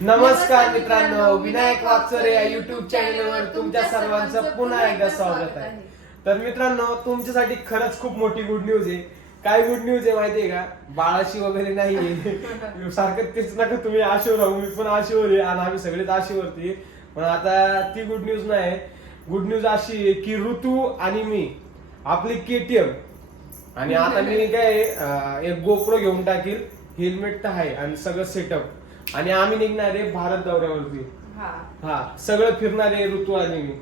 नमस्कार मित्रांनो विनायक वाकचरे या युट्यूब चॅनलवर तुमच्या सर्वांचं पुन्हा एकदा स्वागत आहे. तर मित्रांनो तुमच्यासाठी खरंच खूप मोठी गुड न्यूज आहे. काय गुड न्यूज आहे माहितीये का? बाळाशी वगैरे नाहीये. सारखं तेच नका तुम्ही आशेवर राहू. मी पण आशेवर आहे आणि आम्ही सगळेच आशेवरती. पण आता ती गुड न्यूज नाही. गुड न्यूज अशी आहे की ऋतू आणि मी आपली केटीएम. आणि आता मी काय एक गोप्रो घेऊन टाकील. हेल्मेट तर आहे आणि सगळं सेटअप आणि आम्ही निघणार आहे भारत दौऱ्यावरती. हा. हा सगळं फिरणार आहे ऋतू आणि मी.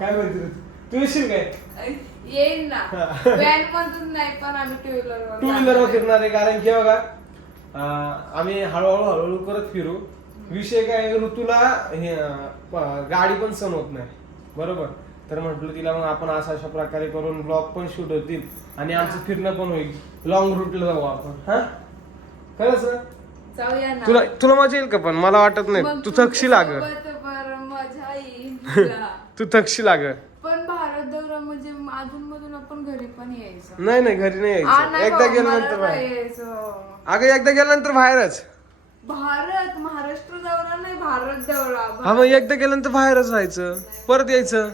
काय म्हणते तू येशील काय? येईल ना. व्हॅन मधून नाही पण आम्ही टू व्हीलर टू व्हीलरवर फिरणार आहे कारण की बघा आम्ही हळूहळू हळूहळू करत फिरू. विषय काय ऋतूला हे गाडी पण सण होत नाही. बरोबर? तर म्हटलं तिला मग आपण अशा अशा प्रकारे करून ब्लॉग पण शूट होतील आणि आमचं फिरणं पण होईल. लॉंग रूटला जाऊ आपण. हा? खरंच? जाऊया ना. तुला तुला मजा येईल का पण? मला वाटत नाही. मग तू थकशील लाग तुमच्यासोबत बरं मजा येईल तुला. तू थकशील लाग पण भारत दौरा म्हणजे अधून मधून आपण घरी पण यायचं. नाही नाही घरी नाही आ, यायचं नाही एकदा बाबा, गेल्यानंतर बाहेर. यायचं. अगं एकदा गेल्यानंतर बाहेरच. भारत महाराष्ट्र दौरा नाही भारत दौरा. हा मग एकदा गेल्यानंतर बाहेरच राहायचं परत यायचं.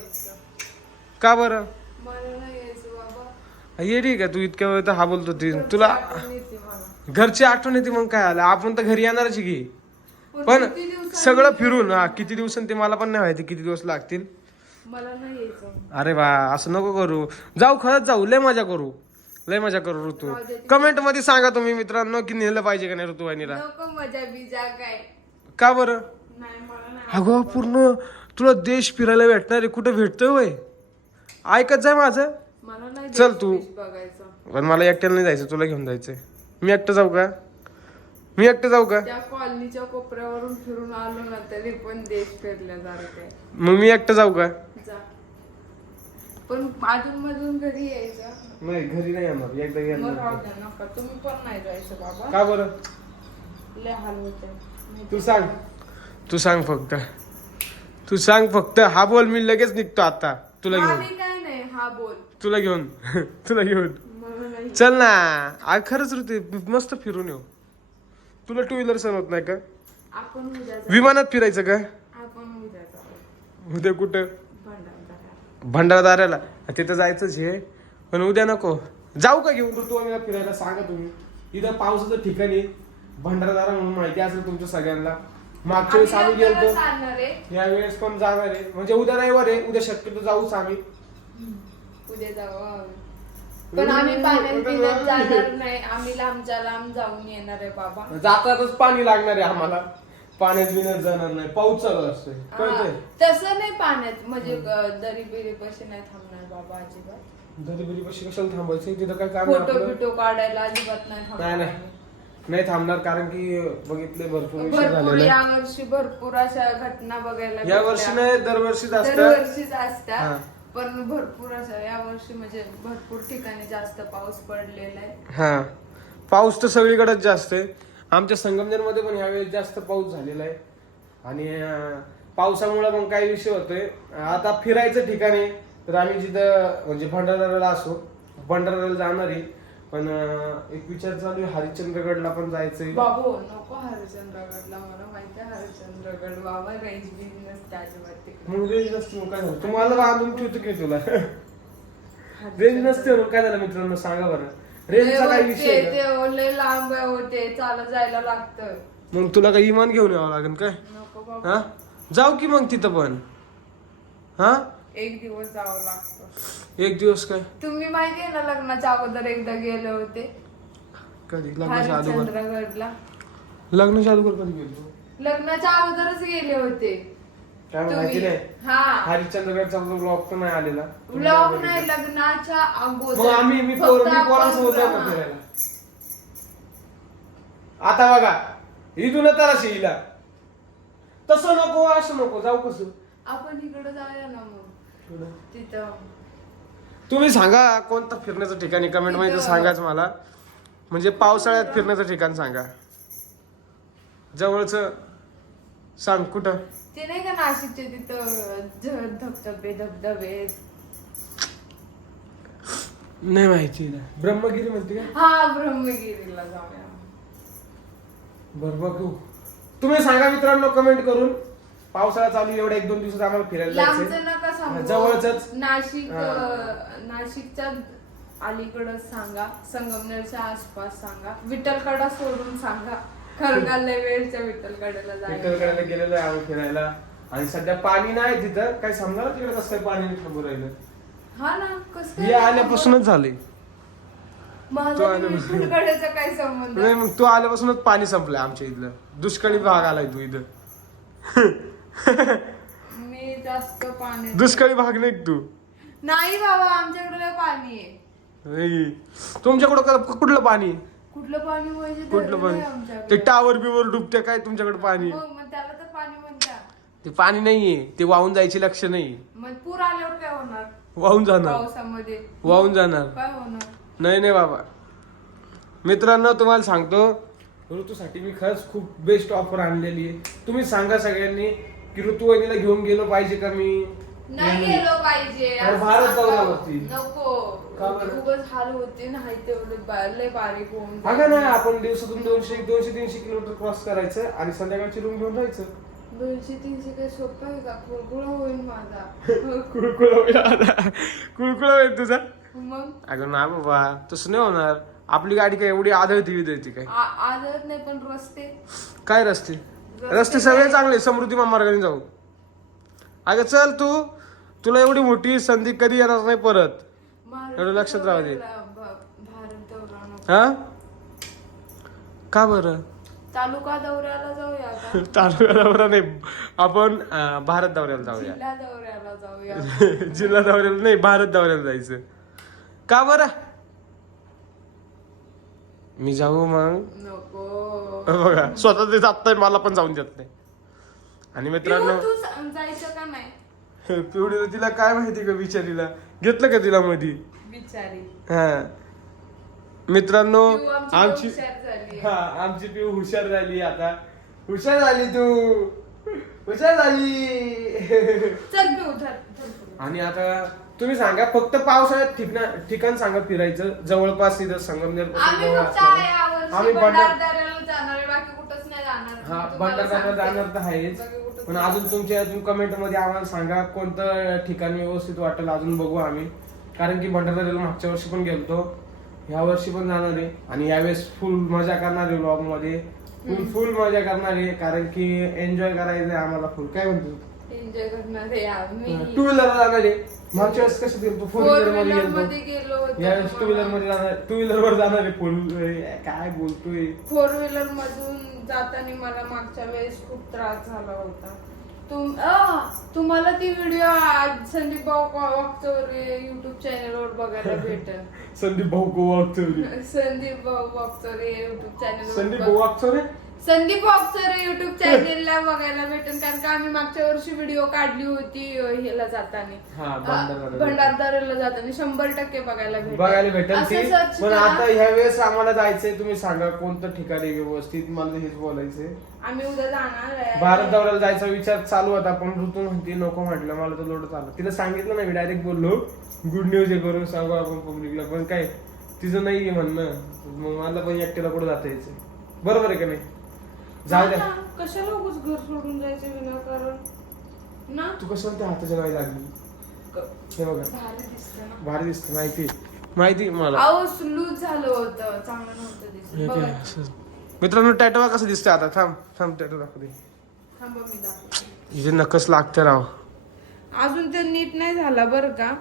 का बरं? मला नाही यायचं बाबा. आहे तू? इतक्या वेळ तर हा बोलतो ती. तुला आठवण येते मला. घरची आठवण येते मग काय आलं? आपण तर घरी येणारच की. पण किती दिवसांनी सगळं फिरून हा किती दिवसांनी ते मला पण नाही माहिती किती दिवस लागतील. मला नाही यायचं. अरे बा असं नको करू. जाऊ खरंच जाऊ. लय मजा करू. लय मजा करू ऋतू. दे. कमेंटमध्ये सांगा तुम्ही मित्रांनो की नेलं पाहिजे का नाही ऋतू वाहिनीला? नको मजा बिजा काय? का बरं? नाही मला नाही अगं पूर्ण तुला देश फिरायला भेटणार आहे. कुठं भेटतोय वय? ऐकत जाय माझं. मला नाही चल देश तू. बघायचं. पण मला एकट्याला नाही जायचं तुला घेऊन जायचंय. मी एकटं जाऊ का? मी एकटं जाऊ का? त्या कॉलनीच्या कोपऱ्यावरून फिरून आलो ना तरी पण देश फिरल्यासारखे मग मी एकटं जाऊ का? जा. पण अजून मधून घरी यायचं. नाही घरी नाही येणार. एकदा मग येणार द्या नका. तुम्ही पण नाही जायचं बाबा. का बरं? लय हाल होते तू सांग. तू सांग फक्त. तू सांग फक्त हा बोल मी लगेच निघतो आता. तुला घेऊन. मी काय नाही हा बोल. तुला घेऊन. तुला घेऊन. चल ना. आ खरंच ऋतू मस्त फिरून येऊ. तुला टू व्हीलर होत नाही का? आपण उद्या जाऊ. विमानात फिरायचं का? आपण उद्या जाऊ. उद्या कुठं? भंडारदऱ्यात. भंडारदाऱ्याला. तिथं जायचंच आहे पण उद्या नको. जाऊ का घेऊन ऋतू आम्ही फिरायला? सांगा तुम्ही. इथं पावसाचं ठिकाण आहे. भंडारदारा म्हणून माहिती असेल तुमच्या सगळ्यांना. मागच्या वेळेस आम्ही आम्ही गेलतो. लवकरच आणणार आहे. या वेळेस पण जाणार आहे. म्हणजे उद्या रविवार आहे. उद्या शक्यतो जाऊच आम्ही. उद्या जाऊ. आम्ही. पण आम्ही पाण्यात जाणार नाही. आम्ही लांबच्या लांब जाऊन येणार आहे बाबा. जातातच पाणी लागणार आहे आम्हाला. पाण्यात बिण्यात जाणार नाही. पाऊस चालू असतोय. कळतंय? तसं नाही पाण्यात. म्हणजे दरी बिरी पशी नाही थांबणार बाबा अजिबात. कशी कशाला थांबायचं? तिथं काय काम आहे फोटो आपलं? बिटो काढायला अजिबात नाही नाही थांबणार. नाही आम्ही. नाही थांबणार कारण की बघितले भरपूर विषय भरपूर झालेले या वर्षी भरपूर अशा घटना बघायला या वर्षी भेटल्या. नाही दरवर्षीच असतात दरवर्षीच. असतात पण भरपूर असं या वर्षी म्हणजे भरपूर ठिकाणी जास्त पाऊस पडलेला आहे. हा. पाऊस तर सगळीकडेच जास्त आहे. आमच्या संगमनेरमध्ये पण यावेळेस जास्त पाऊस झालेला आहे. आणि अं, पावसामुळे मग काही विषय होतोय. आता फिरायचं ठिकाण आहे तर आम्ही जिथं म्हणजे भंडाराला असो भंडाराला जाणार आहे पण एक विचार चालू आहे हरिश्चंद्रगडला पण जायचंय. बाबू नको हरिश्चंद्रगडला मला माहिती आहे हरिश्चंद्रगड बाबा रेंज बिझनेस मग रेंज नसते मग काय झालं? तुम्हाला बांधून ठेवतो की तुला? रेंज नसते म्हणून काय झालं मित्रांनो? सांगा बरं. रेंजचा काय विषय? ते लांब होते चालत जायला लागतं. मग तुला काही इमान घेऊन यावं लागेल काय? हा? जाऊ की मग तिथं पण. हा? एक दिवस जावं लागतं. एक दिवस काय? तुम्ही माहिती आहे ना लग्नाच्या अगोदर एकदा गेले होते? कधी? लग्नाच्या अगोदर? हरिश्चंद्रगडला. लग्नाच्या अगोदर कधी गेलो लग्नाच्या अगोदरच गेले होते. काय माहिती तुम्ही नाही. हा. हरिश्चंद्रगडचा ब्लॉग पण नाही आलेला. ब्लॉग नाही लग्नाच्या मग अगोदर आम्ही मी फक्त पोर मी आपण पोरांसोबत जाऊ का हा. फिरायला? आता बघा इथून तर हिला तसं नको असं नको जाऊ कसं? आपण इकडे जाऊया ना मग. तिथं. तुम्ही सांगा कोणतं फिरण्याचं ठिकाणी कमेंटमध्ये सांगाच मला. म्हणजे पावसाळ्यात फिरण्याचं ठिकाण सांगा. जवळच सांग कुठं? ते नाही का नाशिकचे तिथं झ- धबधबे धबधबे? नाही माहिती. ना ब्रह्मगिरी म्हणते का? हा ब्रह्मगिरीला जाऊया. बरं बघू. तुम्ही सांगा मित्रांनो कमेंट करून. पावसाळा चालू आहे, एवढ्या एक दोन दिवसात आम्हाला फिरायला लांबचं जायचंय नका सांगू. नाशिक. अं, नाशिकच्या अलीकडं सांगा. संगमनेरच्या आसपास सांगा. विठ्ठलकडा सोडून सांगा. खरगाल्या वेळच्या विठ्ठलकडेला विठ्ठलकडेला जायला गेलेलो आहे आम्ही फिरायला. आणि सध्या पाणी नाही तिथं. काही समजा तिकडे कसं काय पाणी थांबून राहिलं? हा ना कसं हे आल्यापासूनच झाले तो काय संबंध नाही मग तू आल्यापासूनच पाणी संपलंय आमच्या इथलं. दुष्काळी भाग आलाय तू इथं. जास्त पाणी दुष्काळी भाग नाही तू? नाही बाबा आमच्याकडे लय पाणी आहे. नाही. तुमच्याकडं क- कुठलं पाणी? कुठलं पाणी म्हणजे कुठलं धरण पाणी? ते आमच्याकडे. टावर बिवर डुबते काय तुमच्याकडे पाणी? मग मग त्याला तर पाणी म्हणतात ते पाणी नाहीये. ते वाहून जायचे लक्ष नाही. मग पूर आल्यावर काय होणार? वाहून जाणार. पावसामध्ये. वाहून जाणार. काय होणार? नाही नाही बाबा. मित्रांनो तुम्हाला सांगतो. ऋतूसाठी मी खरंच खूप बेस्ट ऑफर आणलेली आहे. तुम्ही सांगा सगळ्यांनी की ऋतू वहिनीला घेऊन गेलो पाहिजे का मी? नाही गेलो पाहिजे. अरे असं भारत सांगा. दौऱ्यावरती. नको. का बरं? खूपच हाल होते नाही तेवढे बा- लय बारीक होऊन अगं नाही आपण दिवसातून दोनशे दोनशे तीनशे किलोमीटर क्रॉस करायचं आणि संध्याकाळची रूम घेऊन राहायचं दोनशे तीनशे काही सोपं आहे का? कुळकुळा होईल माझा. कुळकुळ. कुळकुळ होईल तुझा. मग? अगं ना बाबा तसं नाही होणार. आपली गाडी काय एवढी आदळती विदळती काय? आ- आदळत नाही पण रस्ते. काय रस्ते? रस्ते सगळे? चांगले समृद्धी मार्गाने जाऊ. अगं चल तू तुला एवढी मोठी संधी कधी येणार नाही परत. एवढं लक्षात राहू दे. हा? का बरं? तालुका दौऱ्याला जाऊया तालुका दौरा नाही. आपण भारत दौऱ्याला जाऊया. जिल्हा दौऱ्याला जाऊया. जिल्हा दौऱ्याला नाही भारत दौऱ्याला जायचं. का बरं? मी जाऊ मग. नको. बघा स्वतः ते जात नाही मला पण जाऊन देत नाही. आणि मित्रांनो तू स- जायचं का नाही? पिवडीला तिला काय माहिती का बिचारीला घेतलं का तिला मधी? बिचारी हा. मित्रांनो आमची आमची हुशार झाली. हा आमची पिऊ हुशार झाली आता. हुशार झाली तू. हुशार झाली. चल. आणि आता तुम्ही सांगा फक्त पावसाळ्यात ठिकाण ठिकाण सांगा फिरायचं जवळपास इथं संगमनेर आम्ही फक्त. यावर्षी आम्ही भंडार भंडारदऱ्याला जाणार आहे बाकी कुठंच नाही जाणार. हा तुम्हाला सांगते. जाणार तर आहेच. बाकी कुठंच पण. अजून तुमच्या अजून कमेंटमध्ये आम्हाला सांगा कोणतं ठिकाण व्यवस्थित वाटेल अजून बघू आम्ही. कारण की भंडारदऱ्याला मागच्या वर्षी पण गेलतो. ह्या वर्षी पण जाणार आहे. आणि यावेळेस फुल मजा करणार आहे व्लॉगमध्ये. फुल फुल मजा करणार आहे. कारण की एन्जॉय करायचं आहे आम्हाला फुल काय म्हणतो? एन्जॉय करणार आहे आम्ही टू व्हीलर जाणार आहे. मागच्या वेळेस कसं गेलतो? फोर फोर व्हीलरमध्ये व्हीलर गेलो होतो यावेळेस टू व्हीलरमध्ये जाणार टू व्हीलर वर जाणार आहे फुल काय बोलतोय? फोर व्हीलर मधून जाताना मला मागच्या वेळेस खूप त्रास झाला होता. तुम अ, तुम्हाला ती व्हिडिओ संदीप भाऊ वागचौर युट्यूब चॅनल वर बघायला भेटेल. संदीप भाऊ गोवा संदीप भाऊ वागचौर युट्यूब संदीप चॅनल भाऊ वागचोरे संदीप वागचौर युट्यूब चॅनलला बघायला भेटेल कारण का आम्ही मागच्या वर्षी व्हिडिओ काढली होती ह्याला जाताना. हा, भंडारदऱ्याला. भंडारदऱ्याला जाताना शंभर टक्के बघायला भेटेल. बघायला भेटेल असं ती. search पण करा. आता ह्या वेळेस आम्हाला जायचंय तुम्ही सांगा कोणतं ठिकाण व्यवस्थित मला हेच बोलायचंय. आम्ही उद्या जाणार आहे. भारत दौऱ्याला जायचा विचार चालू होता पण ऋतू म्हणते नको म्हटलं मला तर लोडच आलं तिला सांगितलं नाही मी डायरेक्ट बोललो गुड न्यूज आहे करून सांगू आपण पब्लिकला पण काय तिचं नाही आहे म्हणणं. मग मला पण एकट्याला कुठं जाता यायचं बरोबर आहे का नाही? जाऊ द्या कशाला उगाच घर सोडून जायचं विनाकारण? ना? तू कसं त्या हाताच्या गावी लागली? हे बघा. भारी दिसतं ना. भारी दिसत माहिती माहिती मला. अहो लूज झालं होतं. चांगलं नव्हतं दिसत बघा. काय असं. मित्रांनो टॅटोवा कसं दिसतंय आता? थांब थांब टॅटो दाखवते. थांबा मी दाखवते. इथे नकस लागतं राव. अजून ते नीट नाही झाला बरं का?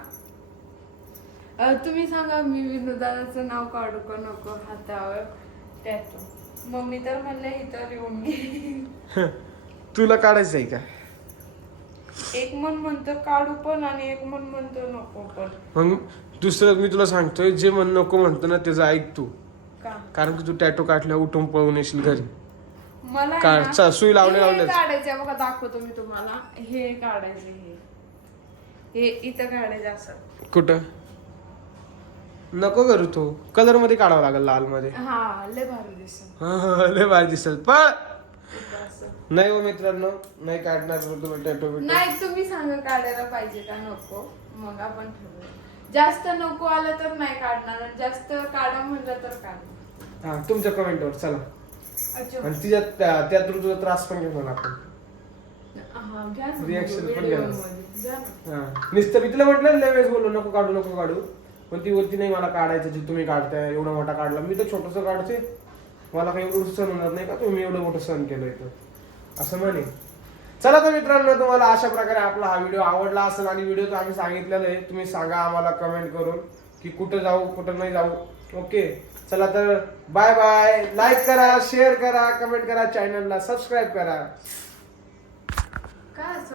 अ, तुम्ही सांगा मी विनोदाचं नाव काढू का नको हातावर? टॅटो मम्मी तर म्हणलं इथं लिहून घे. तुला काढायचं आहे का? एक मन म्हणतं काढू पण आणि एक मन म्हणतं नको पण. मग दुसरं मी तुला सांगतोय जे म्हण नको म्हणतो ना त्याचं ऐक तू. का? कारण की तू टॅटो काढल्या उठून पळून येशील घरी. मला आहे काढ, ना, चा- सुई लावले- हे. काढायचं बघा दाखवतो मी तुम्हाला. हे काढायचं हे. हे इथं काढायचं असं. कुठं? नको करू तू. कलरमध्ये काढावं लागेल लाल मध्ये हा लय भारी दिसत लय भारी दिसेल. पण नाही हो मित्रांनो नाही काढणार बिटो नाही तुम्ही सांगा काढायला पाहिजे का नको? मग आपण जास्त नको आलं तर नाही काढणार आणि जास्त काढा म्हणलं तर काढणार हा तुमच्या कमेंटवर चला. अच्छा. आणि तिच्या त्या- त्यात तुझा त्रास पण घेतो ना आपण. हा घ्या ना Reaction पण video घ्या. मध्ये. घ्या ना. हा. नुसतं मी तिला म्हटलं लय वेळेस बोलू नको काढू नको काढू. पण ती बोलती नाही मला काढायचं जे तुम्ही काढताय एवढा मोठा काढला. मी तर छोटस काढते. मला काही एवढं सण होणार नाही का? तुम्ही एवढं मोठं सण केलं इथं असं म्हणे. चला तर मित्रांनो तुम्हाला अशा प्रकारे आपला हा व्हिडिओ आवडला असेल आणि व्हिडिओ तर आम्ही सांगितलेला आहे तुम्ही सांगा आम्हाला कमेंट करून की कुठं जाऊ कुठं नाही जाऊ. ओके चला तर बाय बाय लाईक करा शेअर करा कमेंट करा चॅनलला सबस्क्राईब करा. काय